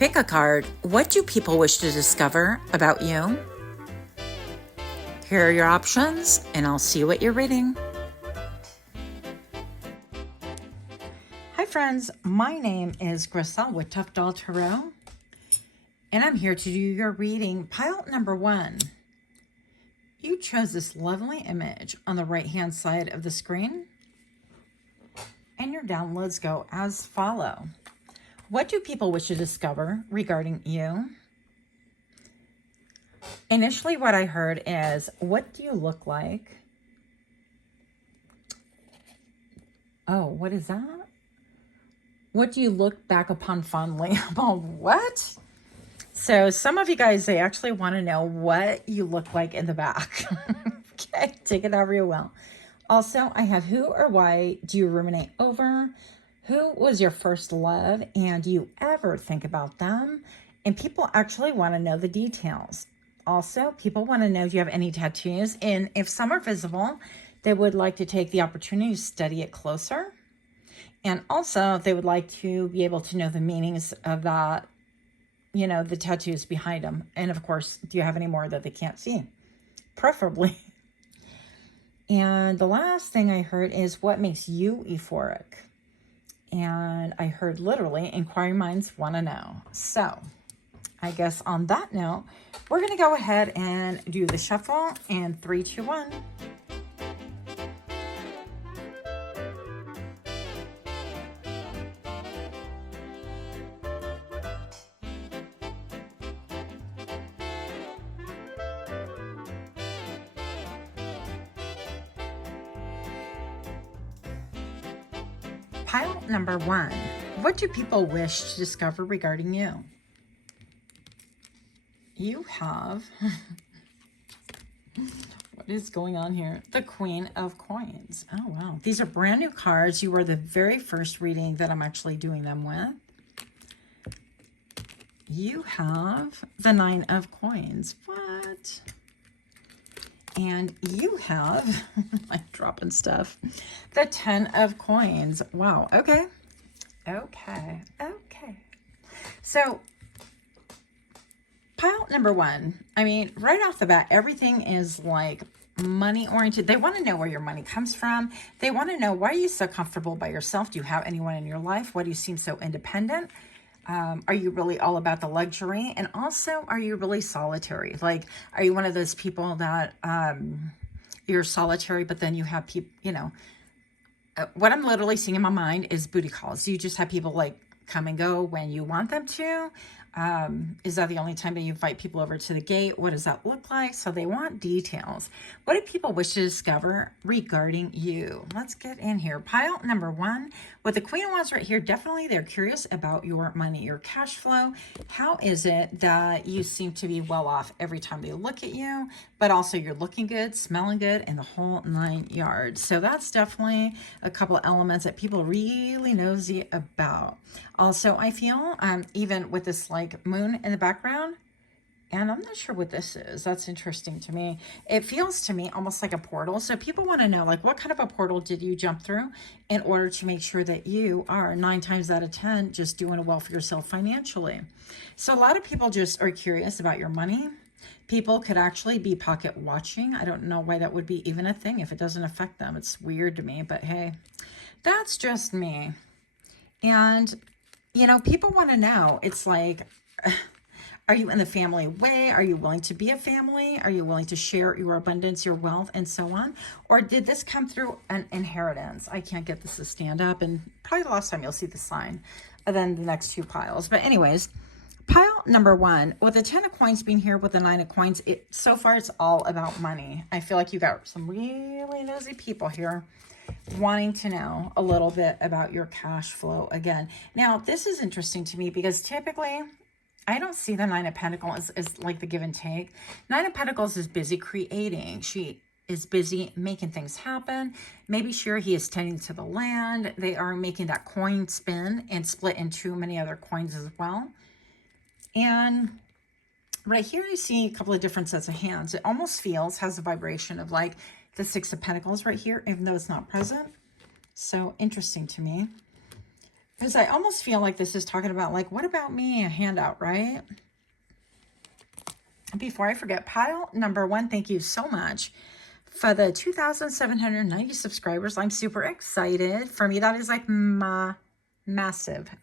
Pick a card. What do people wish to discover about you? Here are your options, and I'll see what you're reading. Hi friends, my name is Griselle with Toughdolltarot, and I'm here to do your reading. Pile number 1. You chose this lovely image on the right-hand side of the screen, and your downloads go as follow. What do people wish to discover regarding you? Initially, what I heard is, what do you look like? Oh, what is that? What do you look back upon fondly? About what? So some of you guys, they actually want to know what you look like in the back. Okay, take it however you will. Also, I have who or why do you ruminate over? Who was your first love, and do you ever think about them? And people actually want to know the details. Also, people want to know, do you have any tattoos? And if some are visible, they would like to take the opportunity to study it closer. And also, they would like to be able to know the meanings of that, you know, the tattoos behind them. And of course, do you have any more that they can't see? Preferably. And the last thing I heard is, what makes you euphoric? And I heard literally, inquiring minds want to know. So I guess on that note, we're going to go ahead and do the shuffle in 3, 2, 1. Pile number 1. What do people wish to discover regarding you? You have, what is going on here? The Queen of Coins. Oh, wow. These are brand new cards. You are the very first reading that I'm actually doing them with. You have the 9 of Coins. What? And you have, I'm dropping stuff, the 10 of Coins. Wow. Okay. Okay. Okay. So, pile number 1. I mean, right off the bat, everything is like money oriented. They want to know where your money comes from. They want to know, why are you so comfortable by yourself? Do you have anyone in your life? Why do you seem so independent? Are you really all about the luxury? And also, are you really solitary? Like, are you one of those people that you're solitary, but then you have people, you know, what I'm literally seeing in my mind is booty calls. You just have people like come and go when you want them to. Is that the only time that you invite people over to the gate? What does that look like? So they want details. What do people wish to discover regarding you? Let's get in here. Pile number 1 with the Queen of Wands right here. Definitely they're curious about your money, your cash flow. How is it that you seem to be well off every time they look at you, but also you're looking good, smelling good, and the whole 9 yards. So that's definitely a couple of elements that people really nosy about. Also, I feel even with this like moon in the background, and I'm not sure what this is. That's interesting to me. It feels to me almost like a portal. So people want to know, like, what kind of a portal did you jump through in order to make sure that you are 9 times out of 10 just doing well for yourself financially. So a lot of people just are curious about your money. People could actually be pocket watching. I don't know why that would be even a thing if it doesn't affect them. It's weird to me, but hey, that's just me. And, you know, people want to know, it's like, are you in the family way? Are you willing to be a family? Are you willing to share your abundance, your wealth, and so on? Or did this come through an inheritance? I can't get this to stand up, and probably the last time you'll see the sign, and then the next 2 piles. But anyways, pile number 1, with the 10 of Coins being here with the 9 of Coins, so far it's all about money. I feel like you got some really nosy people here wanting to know a little bit about your cash flow again. Now, this is interesting to me because typically I don't see the 9 of Pentacles as like the give and take. 9 of Pentacles is busy creating. She is busy making things happen. Maybe sure he is tending to the land. They are making that coin spin and split into many other coins as well. And right here, you see a couple of different sets of hands. It almost feels, has a vibration of like the 6 of Pentacles right here, even though it's not present. So interesting to me. Because I almost feel like this is talking about, like, what about me? A handout, right? Before I forget, pile number 1, thank you so much for the 2,790 subscribers. I'm super excited. For me, that is like massive.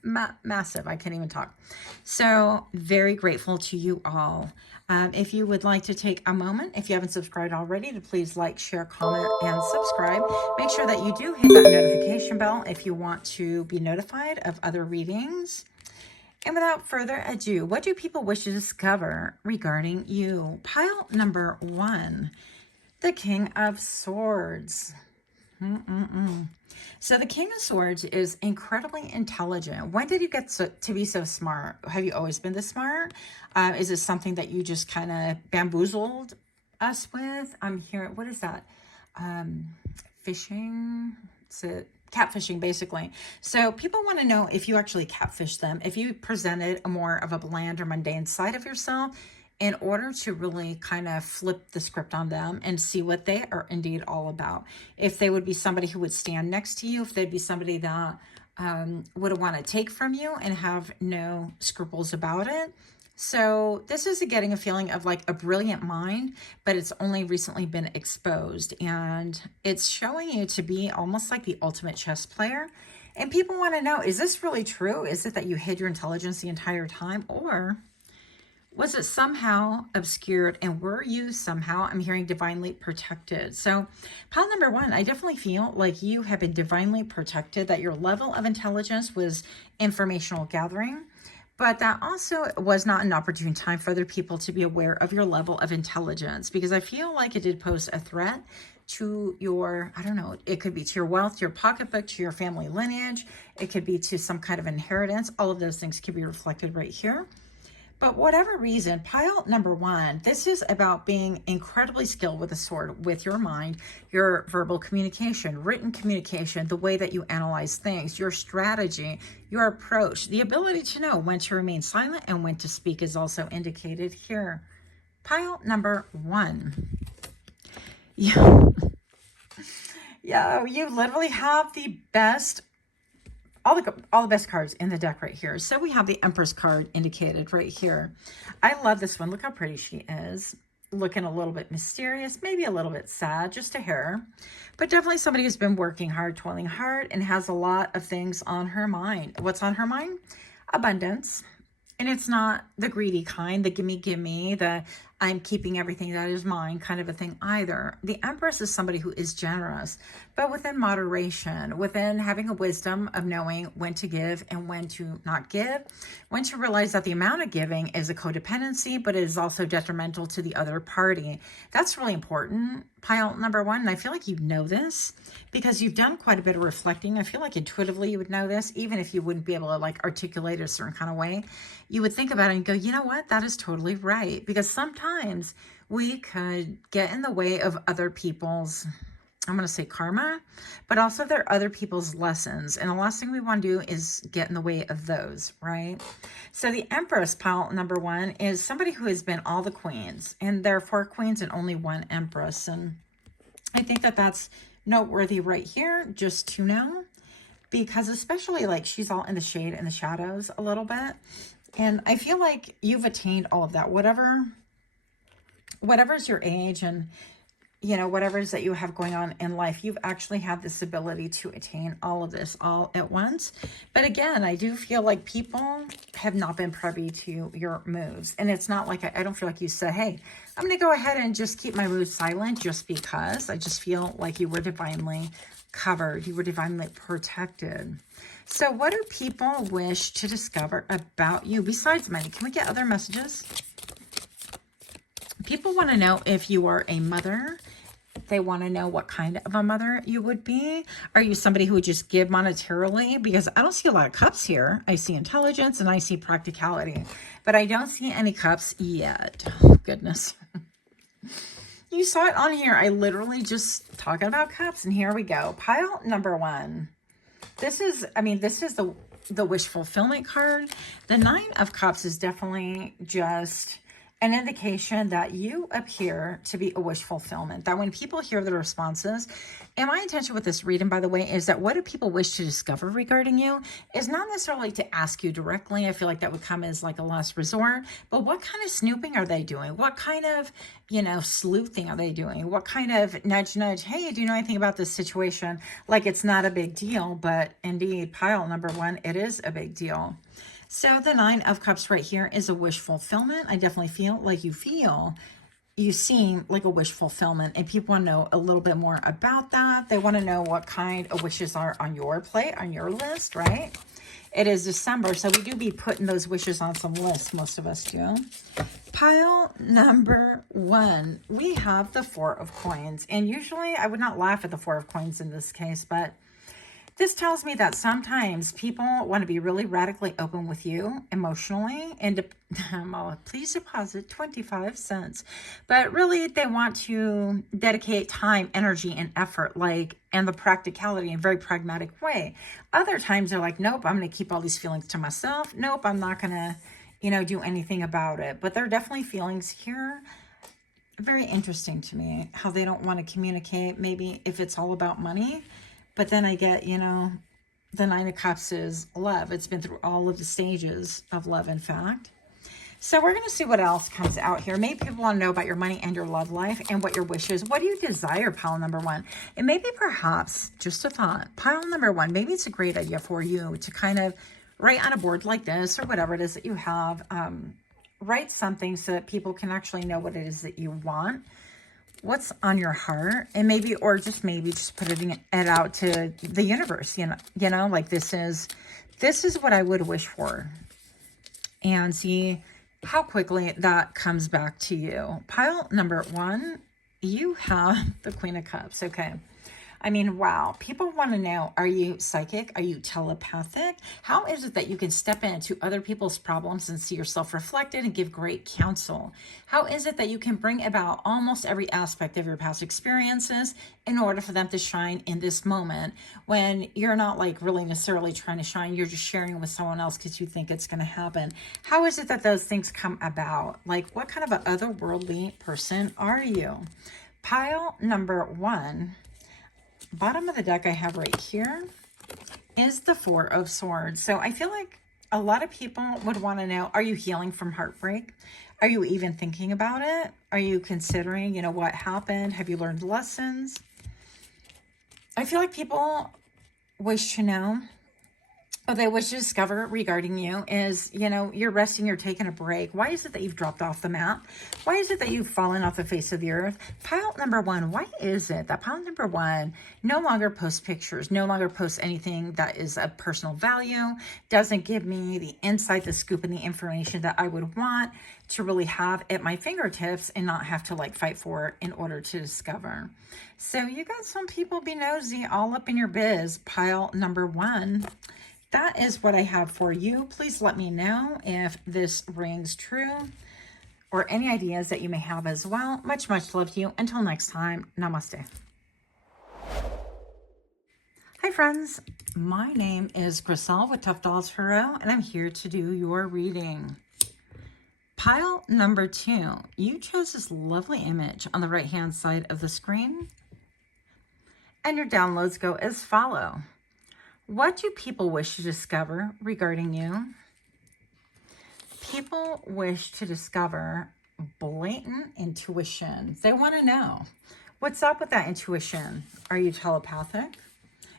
I can't even talk. So very grateful to you all. If you would like to take a moment, if you haven't subscribed already, to please like, share, comment, and subscribe. Make sure that you do hit that notification bell if you want to be notified of other readings. And without further ado, what do people wish to discover regarding you? Pile number 1, the King of Swords. So the King of Swords is incredibly intelligent. When did you get to be so smart? Have you always been this smart? Is this something that you just kind of bamboozled us with? I'm hearing, what is that? Fishing? Is it catfishing, basically? So people want to know if you actually catfish them, if you presented a more of a bland or mundane side of yourself, in order to really kind of flip the script on them and see what they are indeed all about. If they would be somebody who would stand next to you, if they'd be somebody that would want to take from you and have no scruples about it. So this is getting a feeling of like a brilliant mind, but it's only recently been exposed. And it's showing you to be almost like the ultimate chess player. And people want to know, is this really true? Is it that you hid your intelligence the entire time? Or was it somehow obscured, and were you somehow, I'm hearing, divinely protected? So pile number 1, I definitely feel like you have been divinely protected, that your level of intelligence was informational gathering, but that also was not an opportune time for other people to be aware of your level of intelligence, because I feel like it did pose a threat to your, I don't know, it could be to your wealth, to your pocketbook, to your family lineage. It could be to some kind of inheritance. All of those things could be reflected right here. But whatever reason, pile number 1, this is about being incredibly skilled with a sword, with your mind, your verbal communication, written communication, the way that you analyze things, your strategy, your approach, the ability to know when to remain silent and when to speak is also indicated here. Pile number 1. Yeah, you literally have the best, all the best cards in the deck right here. So we have the Empress card indicated right here. I love this one. Look how pretty she is. Looking a little bit mysterious, maybe a little bit sad, just a hair. But definitely somebody who's been working hard, toiling hard, and has a lot of things on her mind. What's on her mind? Abundance. And it's not the greedy kind, the gimme, the I'm keeping everything that is mine kind of a thing either. The Empress is somebody who is generous, but within moderation, within having a wisdom of knowing when to give and when to not give, when to realize that the amount of giving is a codependency, but it is also detrimental to the other party. That's really important. Pile number 1, and I feel like you know this because you've done quite a bit of reflecting. I feel like intuitively you would know this, even if you wouldn't be able to like articulate it a certain kind of way. You would think about it and go, you know what? That is totally right. Because sometimes we could get in the way of other people's, I'm going to say karma, but also they're other people's lessons. And the last thing we want to do is get in the way of those, right? So the Empress, pile number 1, is somebody who has been all the queens. And there are 4 queens and only 1 Empress. And I think that that's noteworthy right here, just to know. Because especially like she's all in the shade and the shadows a little bit. And I feel like you've attained all of that. Whatever's your age and, you know, whatever it is that you have going on in life, you've actually had this ability to attain all of this all at once. But again, I do feel like people have not been privy to your moves. And it's not like, I don't feel like you said, hey, I'm going to go ahead and just keep my moves silent just because. I just feel like you were divinely covered. You were divinely protected. So what do people wish to discover about you besides money? Can we get other messages? People want to know if you are a mother. They want to know what kind of a mother you would be. Are you somebody who would just give monetarily? Because I don't see a lot of cups here. I see intelligence and I see practicality, but I don't see any cups yet. Oh, goodness. You saw it on here. I literally just talking about cups, and here we go. Pile number 1. This is, I mean, this is the wish fulfillment card. The 9 of Cups is definitely just an indication that you appear to be a wish fulfillment. That when people hear the responses, and my intention with this reading, by the way, is that what do people wish to discover regarding you is not necessarily to ask you directly. I feel like that would come as like a last resort, but what kind of snooping are they doing? What kind of, sleuthing are they doing? What kind of nudge, nudge, hey, do you know anything about this situation? Like it's not a big deal, but indeed, pile number one, it is a big deal. So the Nine of Cups right here is a wish fulfillment. I definitely feel like you seem like a wish fulfillment, and people want to know a little bit more about that. They want to know what kind of wishes are on your plate, on your list, right? It is December, so we do be putting those wishes on some lists. Most of us do. Pile number one, we have the Four of Coins. And usually I would not laugh at the Four of Coins in this case, but this tells me that sometimes people want to be really radically open with you emotionally, and please deposit 25 cents. But really, they want to dedicate time, energy, and effort, and the practicality in a very pragmatic way. Other times, they're like, nope, I'm going to keep all these feelings to myself. Nope, I'm not going to, do anything about it. But there are definitely feelings here. Very interesting to me how they don't want to communicate, maybe if it's all about money. But then I get, the Nine of Cups is love. It's been through all of the stages of love, in fact. So we're going to see what else comes out here. Maybe people want to know about your money and your love life and what your wish is. What do you desire, pile number one? And maybe perhaps, just a thought, pile number one, maybe it's a great idea for you to kind of write on a board like this or whatever it is that you have. Write something so that people can actually know what it is that you want. What's on your heart, and maybe, or just maybe just putting it out to the universe, like this is what I would wish for, and see how quickly that comes back to you. Pile number one, you have the Queen of Cups. Okay. I mean, wow. People want to know, are you psychic? Are you telepathic? How is it that you can step into other people's problems and see yourself reflected and give great counsel? How is it that you can bring about almost every aspect of your past experiences in order for them to shine in this moment when you're not really necessarily trying to shine? You're just sharing with someone else because you think it's going to happen. How is it that those things come about? What kind of an otherworldly person are you? Pile number one, bottom of the deck I have right here is the Four of Swords. So I feel like a lot of people would want to know, are you healing from heartbreak? Are you even thinking about it? Are you considering, what happened? Have you learned lessons? I feel like people wish to know, or they wish to discover regarding you is, you're resting, you're taking a break. Why is it that you've dropped off the map? Why is it that you've fallen off the face of the earth? Pile number one, why is it that pile number one no longer posts pictures, no longer posts anything that is of personal value, doesn't give me the insight, the scoop, and the information that I would want to really have at my fingertips and not have to fight for it in order to discover? So you got some people be nosy all up in your biz. Pile number one. That is what I have for you. Please let me know if this rings true or any ideas that you may have as well. Much, much love to you. Until next time, namaste. Hi, friends. My name is Griselle with Toughdolltarot, and I'm here to do your reading. Pile number two, you chose this lovely image on the right-hand side of the screen, and your downloads go as follow. What do people wish to discover regarding you? People wish to discover blatant intuition. They want to know, what's up with that intuition? Are you telepathic?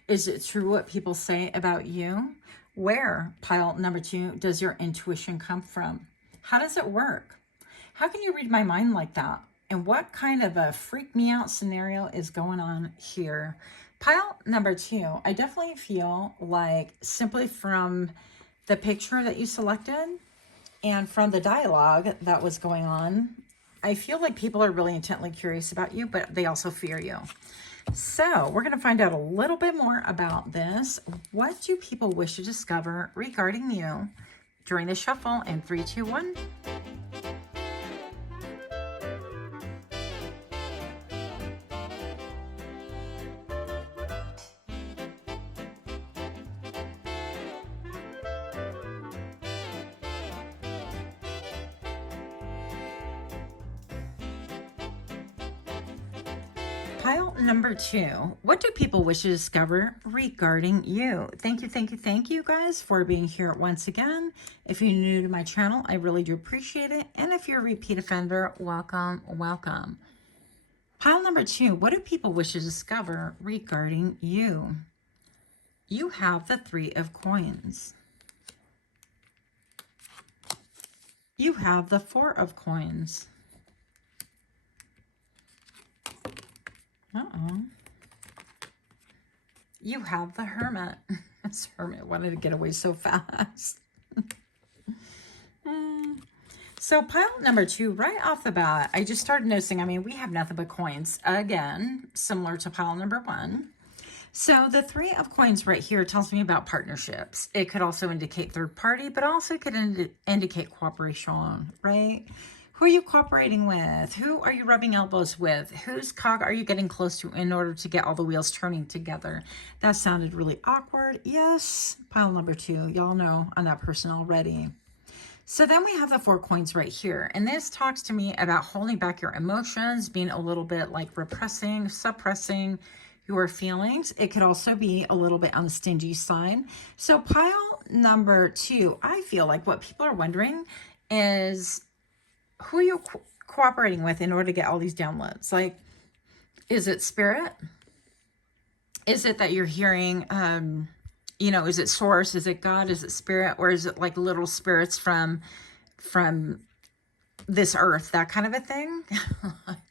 Is it true what people say about you? Where, pile number two, does your intuition come from? How does it work? How can you read my mind like that? And what kind of a freak me out scenario is going on here? Pile number two, I definitely feel like simply from the picture that you selected and from the dialogue that was going on, I feel like people are really intently curious about you, but they also fear you. So we're going to find out a little bit more about this. What do people wish to discover regarding you during the shuffle in 3, 2, 1? Pile number 2. What do people wish to discover regarding you? Thank you, thank you, thank you guys for being here once again. If you're new to my channel, I really do appreciate it. And if you're a repeat offender, welcome, welcome. Pile number 2. What do people wish to discover regarding you? You have the 3 of coins. You have the 4 of coins. Uh-oh. You have the Hermit. This Hermit wanted to get away so fast. So pile number 2, right off the bat, I just started noticing, I mean, we have nothing but coins. Again, similar to pile number 1. So the 3 of coins right here tells me about partnerships. It could also indicate third party, but also could indicate cooperation, right? Who are you cooperating with? Who are you rubbing elbows with? Whose cog are you getting close to in order to get all the wheels turning together? That sounded really awkward. Yes, pile number 2. Y'all know I'm that person already. So then we have the 4 coins right here. And this talks to me about holding back your emotions, being a little bit like repressing, suppressing your feelings. It could also be a little bit on the stingy side. So pile number 2, I feel like what people are wondering is, who are you cooperating with in order to get all these downloads? Like, is it spirit? Is it that you're hearing, you know, is it source? Is it God? Is it spirit? Or is it like little spirits from this earth, that kind of a thing?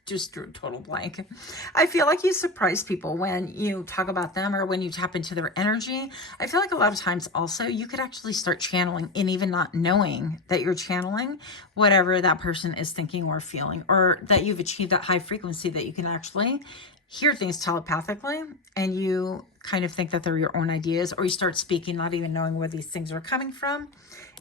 Just drew a total blank. I feel like you surprise people when you talk about them or when you tap into their energy. I feel like a lot of times also you could actually start channeling and even not knowing that you're channeling whatever that person is thinking or feeling, or that you've achieved that high frequency that you can actually hear things telepathically and you kind of think that they're your own ideas, or you start speaking not even knowing where these things are coming from,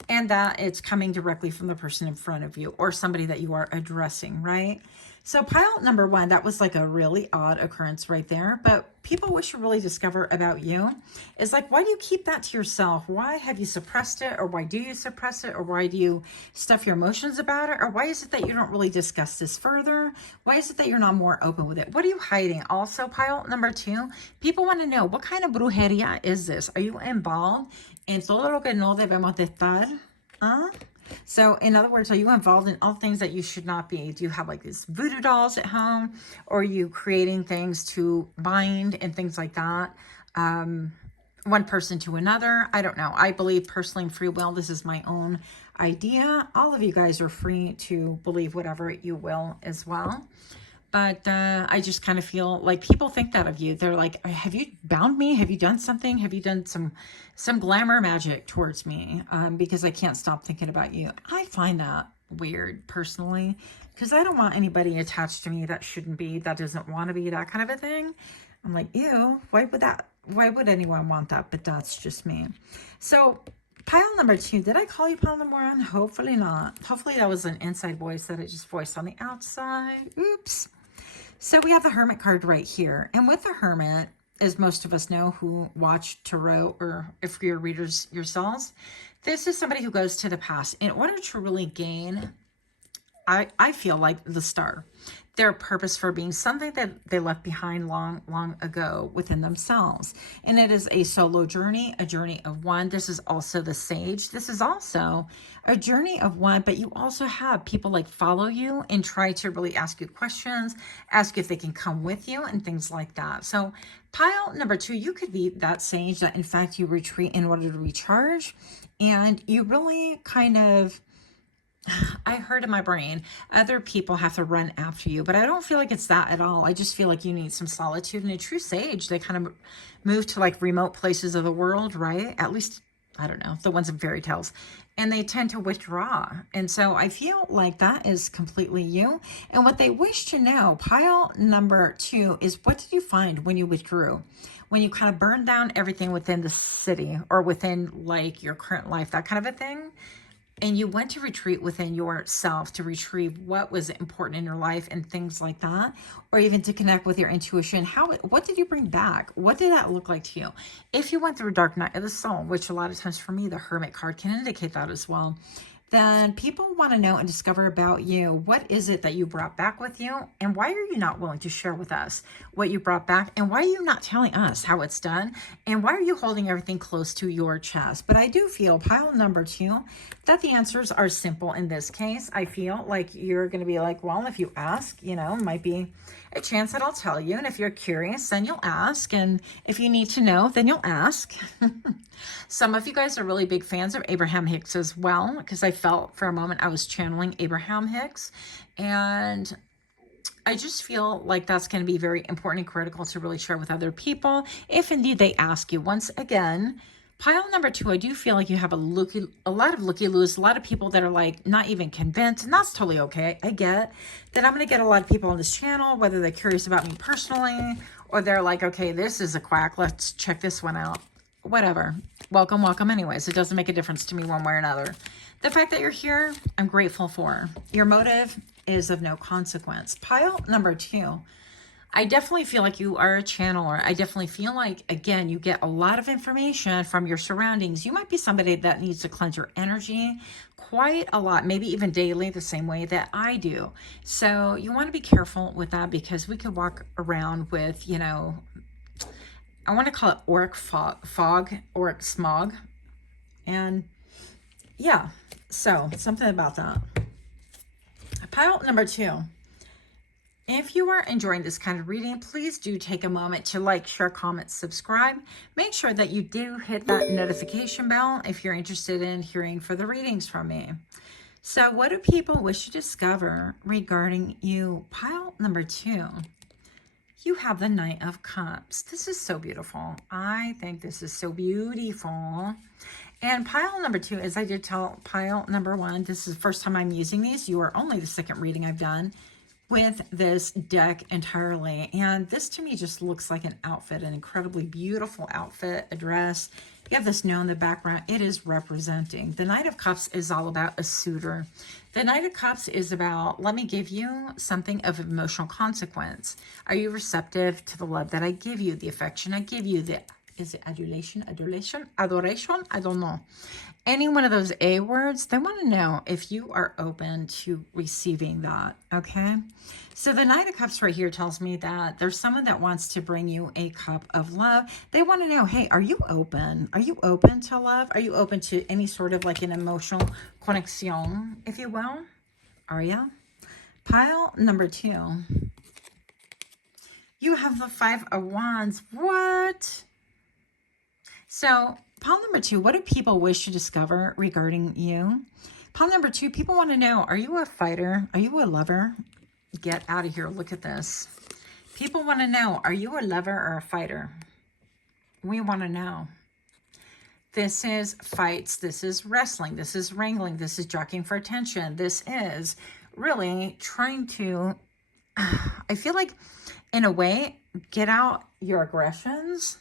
and that it's coming directly from the person in front of you or somebody that you are addressing, right? So pile number 1, that was like a really odd occurrence right there. But people wish to really discover about you is like, why do you keep that to yourself? Why have you suppressed it? Or why do you suppress it? Or why do you stuff your emotions about it? Or why is it that you don't really discuss this further? Why is it that you're not more open with it? What are you hiding? Also, pile number 2, people want to know, what kind of brujeria is this? Are you involved en todo lo que no debemos de estar? So in other words, are you involved in all things that you should not be? Do you have like these voodoo dolls at home? Or are you creating things to bind and things like that? One person to another? I don't know. I believe personally in free will. This is my own idea. All of you guys are free to believe whatever you will as well. But I just kind of feel like people think that of you. They're like, have you bound me? Have you done something? Have you done some glamour magic towards me? Because I can't stop thinking about you. I find that weird personally, because I don't want anybody attached to me that shouldn't be, that doesn't want to be, that kind of a thing. I'm like, ew, why would anyone want that? But that's just me. So pile number 2, did I call you pile number 1? Hopefully not. Hopefully that was an inside voice that I just voiced on the outside. Oops. So we have the Hermit card right here. And with the Hermit, as most of us know who watch Tarot, or if you're readers yourselves, this is somebody who goes to the past in order to really gain, I feel like, the Star. Their purpose for being, something that they left behind long, long ago within themselves. And it is a solo journey, a journey of one. This is also the Sage. This is also a journey of one, but you also have people like follow you and try to really ask you questions, ask if they can come with you and things like that. So pile number 2, you could be that Sage that in fact you retreat in order to recharge, and you really kind of, I heard in my brain, other people have to run after you, but I don't feel like it's that at all. I just feel like you need some solitude. And a true Sage, they kind of move to like remote places of the world, right? At least, I don't know, the ones in fairy tales. And they tend to withdraw. And so I feel like that is completely you. And what they wish to know, pile number 2, is what did you find when you withdrew? When you kind of burned down everything within the city or within like your current life, that kind of a thing. And you went to retreat within yourself to retrieve what was important in your life and things like that, or even to connect with your intuition. What did you bring back? What did that look like to you? If you went through a dark night of the soul, which a lot of times for me, the Hermit card can indicate that as well. then people want to know and discover about you. What is it that you brought back with you? And why are you not willing to share with us what you brought back? And why are you not telling us how it's done? And why are you holding everything close to your chest? But I do feel, pile number 2, that the answers are simple in this case. I feel like you're going to be like, well, if you ask, you know, might be a chance that I'll tell you. And if you're curious, then you'll ask. And if you need to know, then you'll ask. Some of you guys are really big fans of Abraham Hicks as well, because I felt for a moment I was channeling Abraham Hicks. And I just feel like that's going to be very important and critical to really share with other people, if indeed they ask you. Once again, pile number 2, I do feel like you have a lot of looky-loos, a lot of people that are like not even convinced, and that's totally okay. I get that I'm going to get a lot of people on this channel, whether they're curious about me personally, or they're like, okay, this is a quack, let's check this one out. Whatever. Welcome, welcome anyways. It doesn't make a difference to me one way or another. The fact that you're here, I'm grateful for. Your motive is of no consequence. Pile number 2, I definitely feel like you are a channeler. I definitely feel like, again, you get a lot of information from your surroundings. You might be somebody that needs to cleanse your energy quite a lot, maybe even daily, the same way that I do. So you want to be careful with that, because we could walk around with, you know, I want to call it auric fog, auric smog. And yeah, so something about that. Pile number 2. If you are enjoying this kind of reading, please do take a moment to like, share, comment, subscribe. Make sure that you do hit that notification bell if you're interested in hearing further readings from me. So what do people wish to discover regarding you? Pile number 2. You have the Knight of Cups. This is so beautiful. I think this is so beautiful. And pile number 2, as I did tell pile number 1, this is the first time I'm using these. You are only the second reading I've done with this deck entirely. And this to me just looks like an outfit, an incredibly beautiful outfit, a dress. You have this no in the background. It is representing. The Knight of Cups is all about a suitor. The Knight of Cups is about, let me give you something of emotional consequence. Are you receptive to the love that I give you, the affection I give you, is it adulation, adoration? I don't know. Any one of those A words, they want to know if you are open to receiving that, okay? So the Knight of Cups right here tells me that there's someone that wants to bring you a cup of love. They want to know, hey, are you open? Are you open to love? Are you open to any sort of like an emotional connection, if you will? Are you? Pile number 2. You have the 5 of Wands. What? So pile number 2, what do people wish to discover regarding you? Pile number 2, people want to know, are you a fighter? Are you a lover? Get out of here. Look at this. People want to know, are you a lover or a fighter? We want to know. This is fights. This is wrestling. This is wrangling. This is jockeying for attention. This is really trying to, I feel like, in a way, get out your aggressions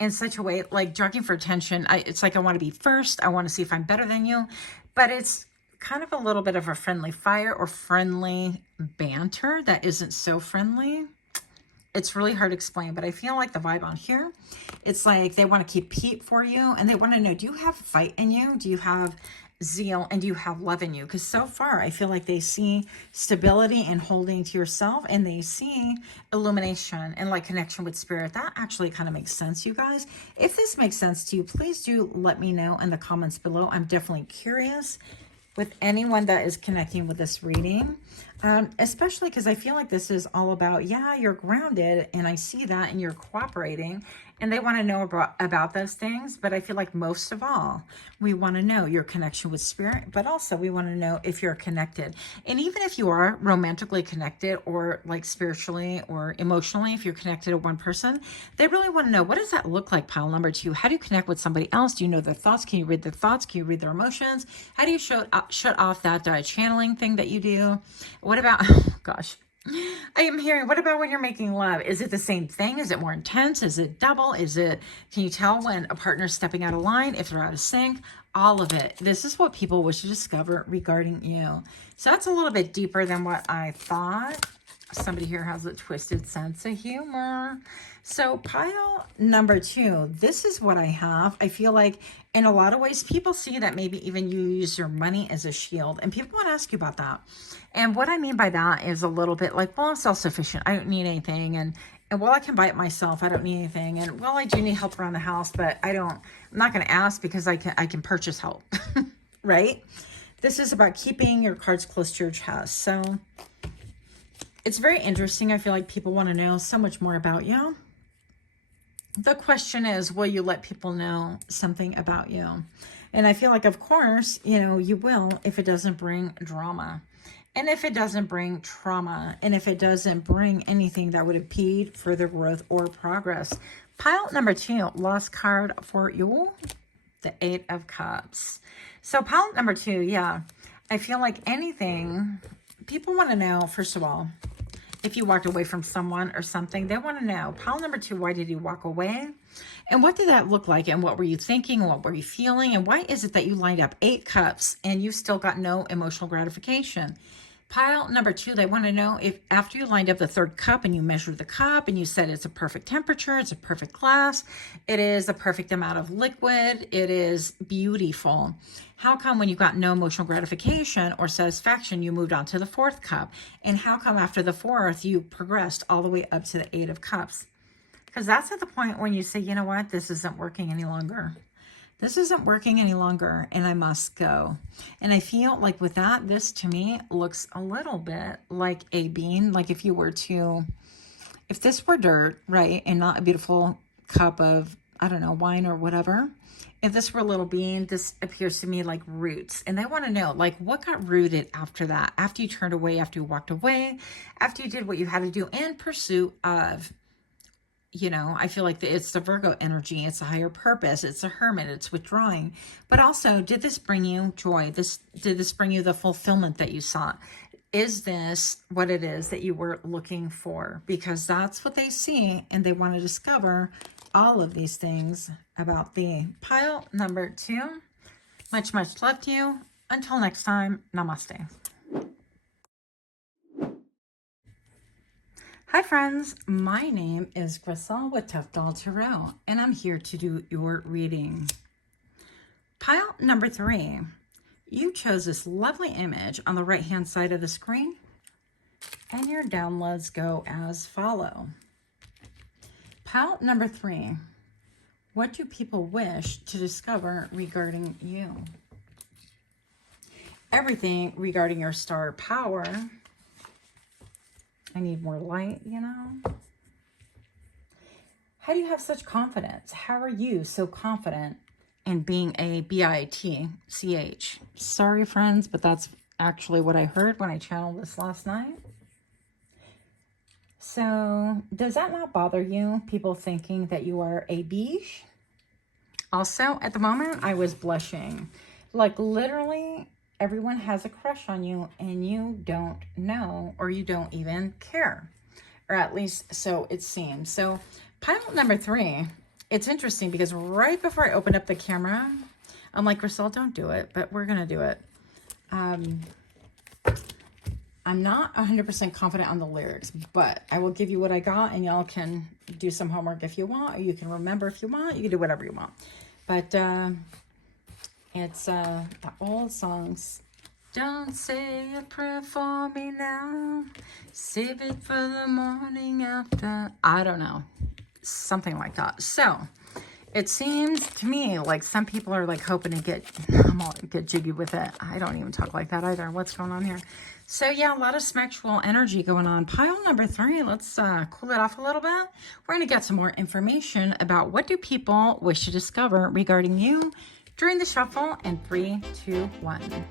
in such a way, like jockeying for attention. It's like I want to be first. I want to see if I'm better than you. But it's kind of a little bit of a friendly fire or friendly banter that isn't so friendly. It's really hard to explain, but I feel like the vibe on here, it's like they want to keep heat for you, and they want to know, do you have fight in you? Do you have zeal, and do you have love in you? Because so far, I feel like they see stability and holding to yourself, and they see illumination and like connection with spirit. That actually kind of makes sense, you guys. If this makes sense to you, please do let me know in the comments below. I'm definitely curious with anyone that is connecting with this reading, especially because I feel like this is all about, yeah, you're grounded, and I see that, and you're cooperating, and they want to know about those things. But I feel like most of all, we want to know your connection with spirit, but also we want to know if you're connected. And even if you are romantically connected, or like spiritually or emotionally, if you're connected to one person, they really want to know, what does that look like, pile number 2? How do you connect with somebody else? Do you know their thoughts? Can you read their thoughts? Can you read their emotions? How do you shut off that channeling thing that you do? What about, oh gosh, I am hearing, what about when you're making love? Is it the same thing? Is it more intense? Is it double? Can you tell when a partner's stepping out of line, if they're out of sync? All of it. This is what people wish to discover regarding you. So that's a little bit deeper than what I thought. Somebody here has a twisted sense of humor. So pile number 2, this is what I have. I feel like in a lot of ways, people see that maybe even you use your money as a shield, and people want to ask you about that. And what I mean by that is a little bit like, well, I'm self-sufficient. I don't need anything. And well, I can buy it myself. I don't need anything. And well, I do need help around the house, but I'm not going to ask because I can purchase help, right? This is about keeping your cards close to your chest. So it's very interesting. I feel like people want to know so much more about you. The question is, will you let people know something about you? And I feel like, of course, you will if it doesn't bring drama. And if it doesn't bring trauma. And if it doesn't bring anything that would impede further growth or progress. Pile number 2, lost card for you, the 8 of Cups. So pile number 2, yeah. I feel like anything, people want to know, first of all, if you walked away from someone or something, they want to know. Pile number 2, why did you walk away? And what did that look like? And what were you thinking? What were you feeling? And why is it that you lined up 8 cups and you still got no emotional gratification? Pile number 2, they want to know if after you lined up the 3rd cup and you measured the cup and you said it's a perfect temperature, it's a perfect glass, it is a perfect amount of liquid, it is beautiful. How come when you got no emotional gratification or satisfaction, you moved on to the 4th cup? And how come after the 4th, you progressed all the way up to the 8 of Cups? Because that's at the point when you say, you know what, this isn't working any longer. This isn't working any longer and I must go. And I feel like with that, this to me looks a little bit like a bean. Like if this were dirt, right, and not a beautiful cup of, I don't know, wine or whatever. If this were a little bean, this appears to me like roots. And I want to know, like, what got rooted after that? After you turned away, after you walked away, after you did what you had to do in pursuit of, I feel like it's the Virgo energy. It's a higher purpose. It's a hermit. It's withdrawing. But also, did this bring you joy? Did this bring you the fulfillment that you sought? Is this what it is that you were looking for? Because that's what they see, and they want to discover all of these things about the pile number 2. Much, much love to you. Until next time, namaste. Hi friends, my name is Grisel with Toughdolltarot, and I'm here to do your reading. Pile number 3, you chose this lovely image on the right hand side of the screen, and your downloads go as follow. Pile number 3, what do people wish to discover regarding you? Everything regarding your star power. I need more light, How do you have such confidence? How are you so confident in being a bitch? Sorry, friends, but that's actually what I heard when I channeled this last night. So, does that not bother you? People thinking that you are a biche? Also, at the moment, I was blushing. Like, literally, everyone has a crush on you and you don't know, or you don't even care, or at least so it seems. So pile number 3, it's interesting because right before I opened up the camera, I'm like, Grisel, don't do it, but we're going to do it. I'm not 100% confident on the lyrics, but I will give you what I got, and y'all can do some homework if you want, or you can remember if you want. You can do whatever you want. But it's the old songs. Don't say a prayer for me now. Save it for the morning after. I don't know. Something like that. So, it seems to me like some people are like hoping to get jiggy with it. I don't even talk like that either. What's going on here? So yeah, a lot of sexual energy going on. Pile number 3, let's cool it off a little bit. We're going to get some more information about what do people wish to discover regarding you during the shuffle in 3, 2, 1.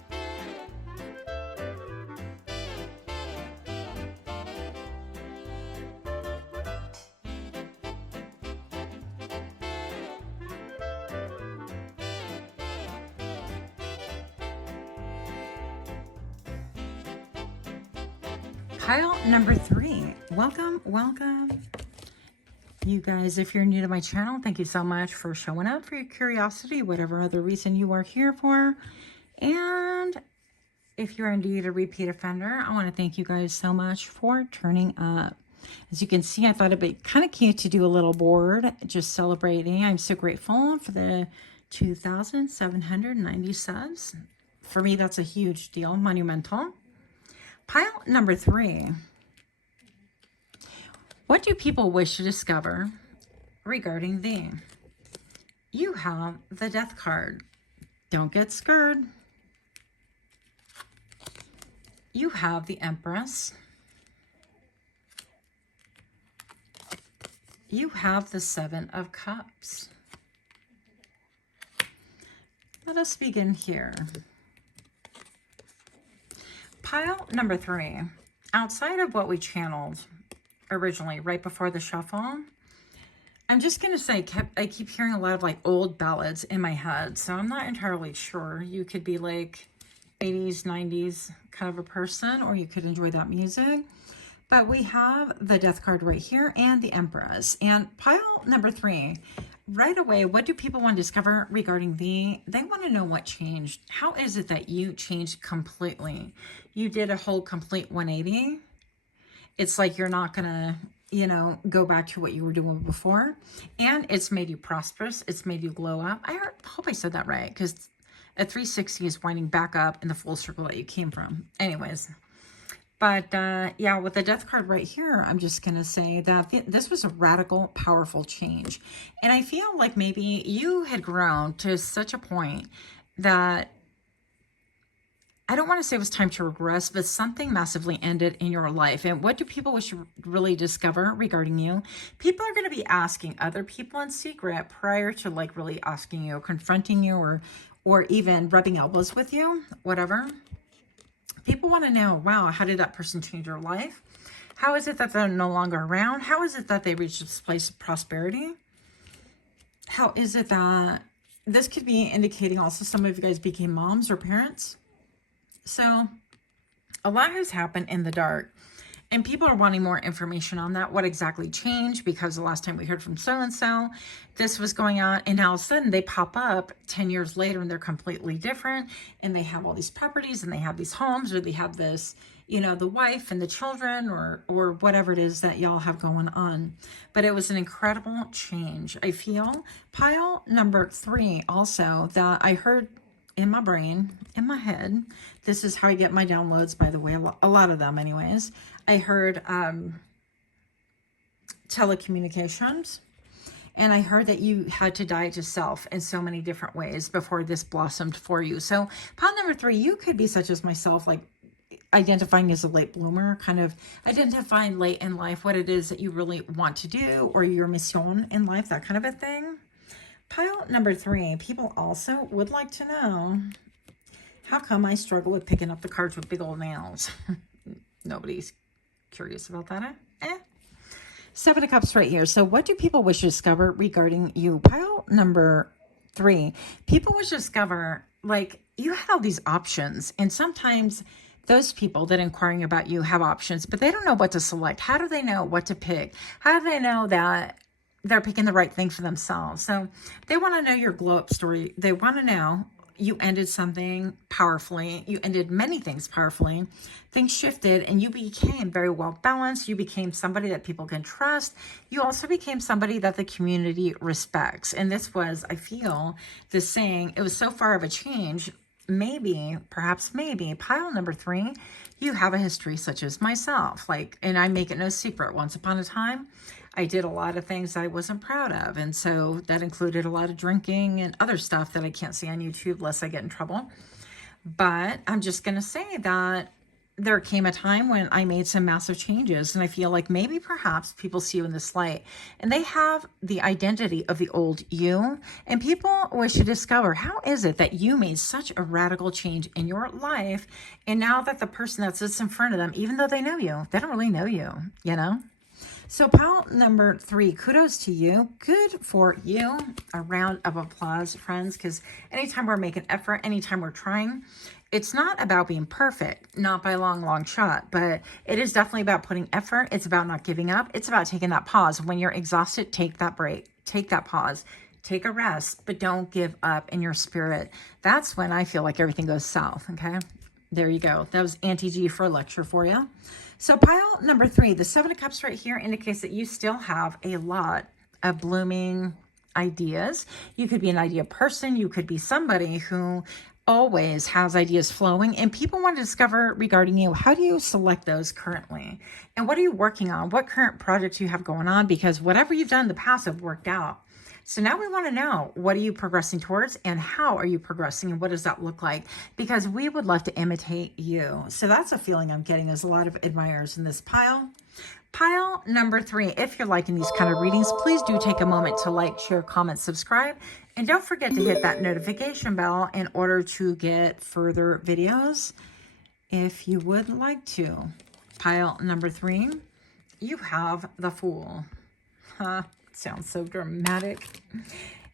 Pile number 3, welcome. You guys, if you're new to my channel, thank you so much for showing up, for your curiosity, whatever other reason you are here for. And If you're indeed a repeat offender, I want to thank you guys so much for turning up. As you can see, I thought it'd be kind of cute to do a little board just celebrating. I'm so grateful for the 2,790 subs. For me, that's a huge deal, monumental. Pile number 3. What do people wish to discover regarding thee? You have the Death card. Don't get scared. You have the Empress. You have the 7 of Cups. Let us begin here. Pile number 3. Outside of what we channeled originally, right before the shuffle, I'm just going to say I keep hearing a lot of like old ballads in my head, so I'm not entirely sure. You could be like 80s, 90s kind of a person, or you could enjoy that music. But we have the Death card right here and the Empress. And pile number 3, right away, what do people want to discover regarding thee? They want to know what changed. How is it that you changed completely? You did a whole complete 180. It's like you're not going to, you know, go back to what you were doing before. And it's made you prosperous. It's made you glow up. I hope I said that right, because a 360 is winding back up in the full circle that you came from. Anyways. But yeah, with the Death card right here, I'm just going to say that this was a radical, powerful change. And I feel like maybe you had grown to such a point that I don't want to say it was time to regress, but something massively ended in your life. And what do people wish to really discover regarding you? People are going to be asking other people in secret prior to like really asking you, confronting you, or even rubbing elbows with you, whatever. People want to know, wow, how did that person change your life? How is it that they're no longer around? How is it that they reached this place of prosperity? How is it that this could be indicating also some of you guys became moms or parents? So a lot has happened in the dark, and people are wanting more information on that. What exactly changed? Because the last time we heard from so-and-so, this was going on, and now all of a sudden they pop up 10 years later and they're completely different, and they have all these properties and they have these homes, or they have this, you know, the wife and the children, or whatever it is that y'all have going on. But it was an incredible change. I feel pile number 3 also that I heard in my brain, in my head. This is how I get my downloads, by the way, a lot of them anyways. I heard telecommunications, and I heard that you had to die to self in so many different ways before this blossomed for you. So pile number 3, you could be such as myself, like identifying as a late bloomer, kind of identifying late in life what it is that you really want to do, or your mission in life, that kind of a thing. Pile number 3, people also would like to know, how come I struggle with picking up the cards with big old nails? Nobody's curious about that, eh? 7 of Cups right here. So what do people wish to discover regarding you? Pile number 3, people wish to discover, like, you have all these options, and sometimes those people that are inquiring about you have options, but they don't know what to select. How do they know what to pick? How do they know that they're picking the right thing for themselves? So they want to know your glow up story. They want to know you ended something powerfully. You ended many things powerfully. Things shifted and you became very well balanced. You became somebody that people can trust. You also became somebody that the community respects. And this was, I feel, the saying, it was so far of a change. Maybe, perhaps maybe, pile number 3, you have a history such as myself. Like, and I make it no secret, once upon a time, I did a lot of things I wasn't proud of. And so that included a lot of drinking and other stuff that I can't see on YouTube lest I get in trouble. But I'm just going to say that there came a time when I made some massive changes, and I feel like maybe perhaps people see you in this light and they have the identity of the old you, and people wish to discover, how is it that you made such a radical change in your life? And now that the person that sits in front of them, even though they know you, they don't really know you, you know? So pile number 3, kudos to you. Good for you. A round of applause, friends, because anytime we're making effort, anytime we're trying, it's not about being perfect, not by a long, long shot, but it is definitely about putting effort. It's about not giving up. It's about taking that pause. When you're exhausted, take that break, take that pause, take a rest, but don't give up in your spirit. That's when I feel like everything goes south, okay? There you go. That was Auntie G for a lecture for you. So pile number 3, the 7 of Cups right here indicates that you still have a lot of blooming ideas. You could be an idea person. You could be somebody who always has ideas flowing, and people want to discover regarding you. How do you select those currently? And what are you working on? What current projects you have going on? Because whatever you've done in the past have worked out. So now we want to know, what are you progressing towards and how are you progressing and what does that look like? Because we would love to imitate you. So that's a feeling I'm getting. There's a lot of admirers in this pile. Pile number 3, if you're liking these kind of readings, please do take a moment to like, share, comment, subscribe. And don't forget to hit that notification bell in order to get further videos if you would like to. Pile number 3, you have the Fool. Huh, sounds so dramatic.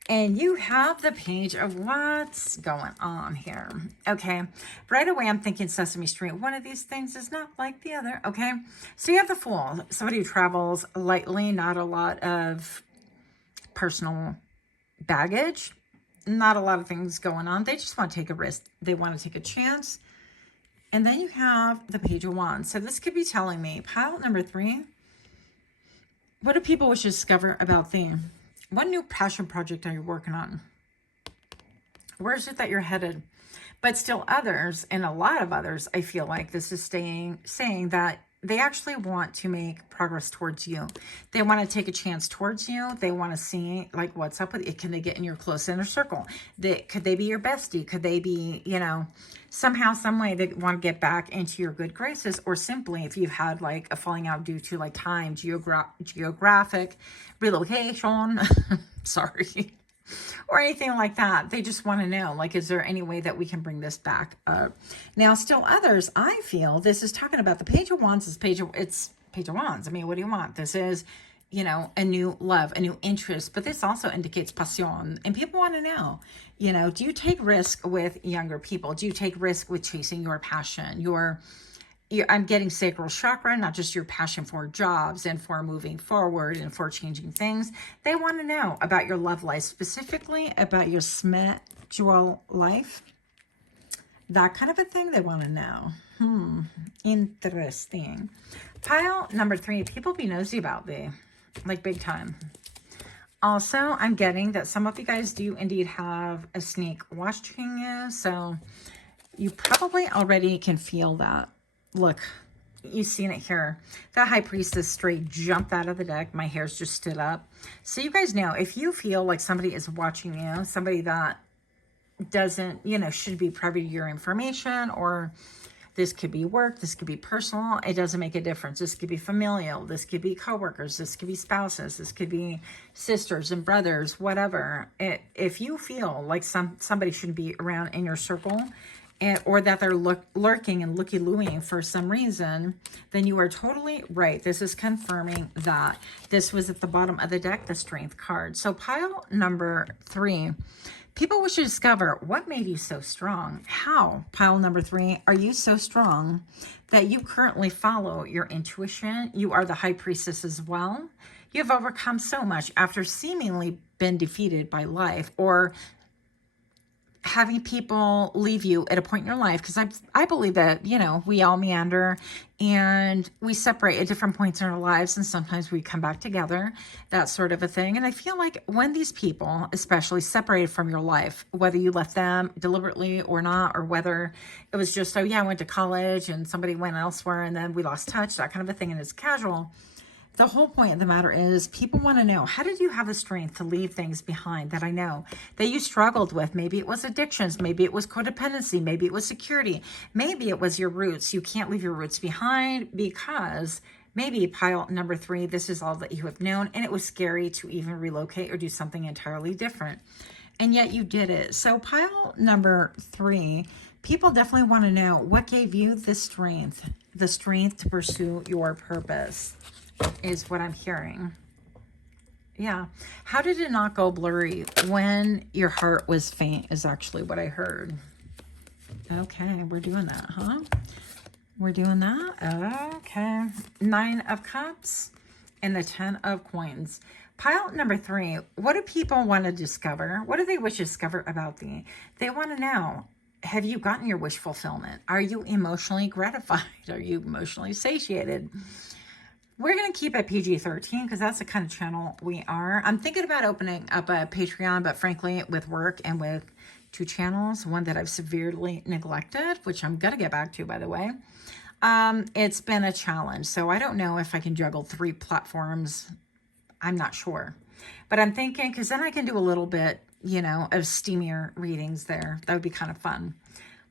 And you have the Page of what's going on here. Okay, right away I'm thinking Sesame Street. One of these things is not like the other, okay? So you have the Fool, somebody who travels lightly, not a lot of personal baggage, not a lot of things going on. They just want to take a risk. They want to take a chance. And then you have the Page of Wands. So this could be telling me, pile number 3, what do people wish to discover about them? What new passion project are you working on? Where is it that you're headed? But still others, and a lot of others, I feel like this is saying that they actually want to make progress towards you. They want to take a chance towards you. They want to see, like, what's up with it. Can they get in your close inner circle? Could they be your bestie? Could they be, you know, somehow, some way they want to get back into your good graces? Or simply, if you've had, like, a falling out due to, like, time, geographic, relocation, sorry, or anything like that. They just want to know, like, is there any way that we can bring this back up? Now, still others, I feel this is talking about the Page of Wands. It's Page of Wands. I mean, what do you want? This is, you know, a new love, a new interest, but this also indicates passion. And people want to know, you know, do you take risk with younger people? Do you take risk with chasing your passion, I'm getting sacral chakra, not just your passion for jobs and for moving forward and for changing things. They want to know about your love life, specifically about your spiritual life. That kind of a thing they want to know. Interesting. Pile number 3, people be nosy about thee, like big time. Also, I'm getting that some of you guys do indeed have a snake watching you. So you probably already can feel that. Look, you've seen it here. That High Priestess straight jumped out of the deck. My hair's just stood up. So you guys know, if you feel like somebody is watching you, somebody that doesn't, you know, should be privy to your information, or this could be work, this could be personal, it doesn't make a difference. This could be familial, this could be coworkers, this could be spouses, this could be sisters and brothers, whatever. If you feel like somebody shouldn't be around in your circle, or that they're lurking and looky-looing for some reason, then you are totally right. This is confirming that. This was at the bottom of the deck, the Strength card. So pile number 3, people wish to discover what made you so strong. How, pile number 3, are you so strong that you currently follow your intuition? You are the High Priestess as well. You have overcome so much after seemingly been defeated by life, or having people leave you at a point in your life, because I believe that, you know, we all meander and we separate at different points in our lives, and sometimes we come back together, that sort of a thing. And I feel like when these people, especially separated from your life, whether you left them deliberately or not, or whether it was just, oh yeah, I went to college and somebody went elsewhere and then we lost touch, that kind of a thing, and it's casual. The whole point of the matter is, people want to know, how did you have the strength to leave things behind that I know that you struggled with? Maybe it was addictions. Maybe it was codependency. Maybe it was security. Maybe it was your roots. You can't leave your roots behind because maybe pile number 3, this is all that you have known, and it was scary to even relocate or do something entirely different. And yet you did it. So pile number 3, people definitely want to know, what gave you the strength to pursue your purpose, is what I'm hearing. Yeah. How did it not go blurry when your heart was faint, is actually what I heard. Okay, we're doing that, huh? We're doing that? Okay. 9 of Cups and the 10 of Coins. Pile number 3, what do people want to discover? What do they wish to discover about thee? They want to know, have you gotten your wish fulfillment? Are you emotionally gratified? Are you emotionally satiated? We're going to keep it PG-13 because that's the kind of channel we are. I'm thinking about opening up a Patreon, but frankly, with work and with 2 channels, one that I've severely neglected, which I'm going to get back to, by the way, it's been a challenge. So I don't know if I can juggle 3 platforms. I'm not sure. But I'm thinking, because then I can do a little bit, you know, of steamier readings there. That would be kind of fun.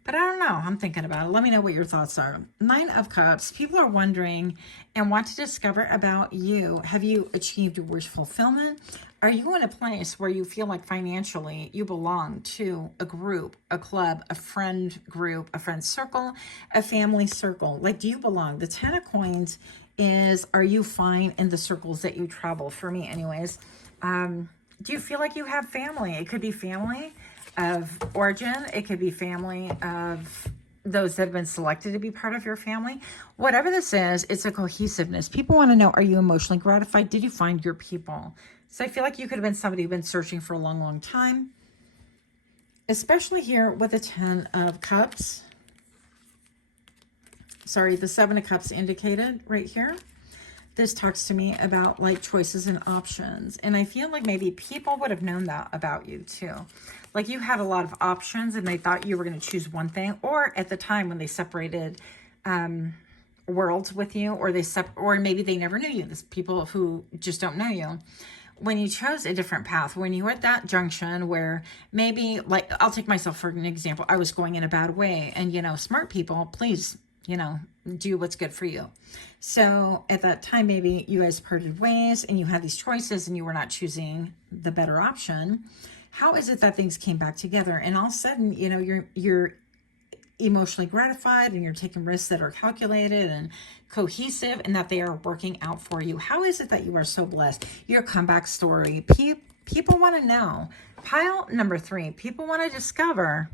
But I don't know. I'm thinking about it. Let me know what your thoughts are. 9 of Cups. People are wondering and want to discover about you. Have you achieved your wish fulfillment? Are you in a place where you feel like financially you belong to a group, a club, a friend group, a friend circle, a family circle? Like, do you belong? The 10 of Coins is, are you fine in the circles that you travel? For me, anyways. Do you feel like you have family? It could be family of origin. It could be family of those that have been selected to be part of your family. Whatever this is, it's a cohesiveness. People want to know, are you emotionally gratified? Did you find your people? So I feel like you could have been somebody who's been searching for a long, long time. Especially here with the 10 of Cups. Sorry, the 7 of Cups indicated right here. This talks to me about like choices and options. And I feel like maybe people would have known that about you too. Like you had a lot of options and they thought you were going to choose one thing. Or at the time when they separated worlds with you, or or maybe they never knew you. There's people who just don't know you. When you chose a different path, when you were at that junction where maybe, like, I'll take myself for an example. I was going in a bad way, and, you know, smart people, please, you know, do what's good for you. So at that time, maybe you guys parted ways and you had these choices and you were not choosing the better option. How is it that things came back together? And all of a sudden, you know, you're emotionally gratified and you're taking risks that are calculated and cohesive and that they are working out for you. How is it that you are so blessed? Your comeback story. People want to know. Pile number 3. People want to discover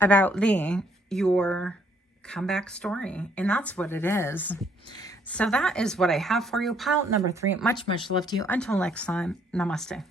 about your comeback story. And that's what it is. So that is what I have for you. Pile number 3. Much, much love to you. Until next time. Namaste.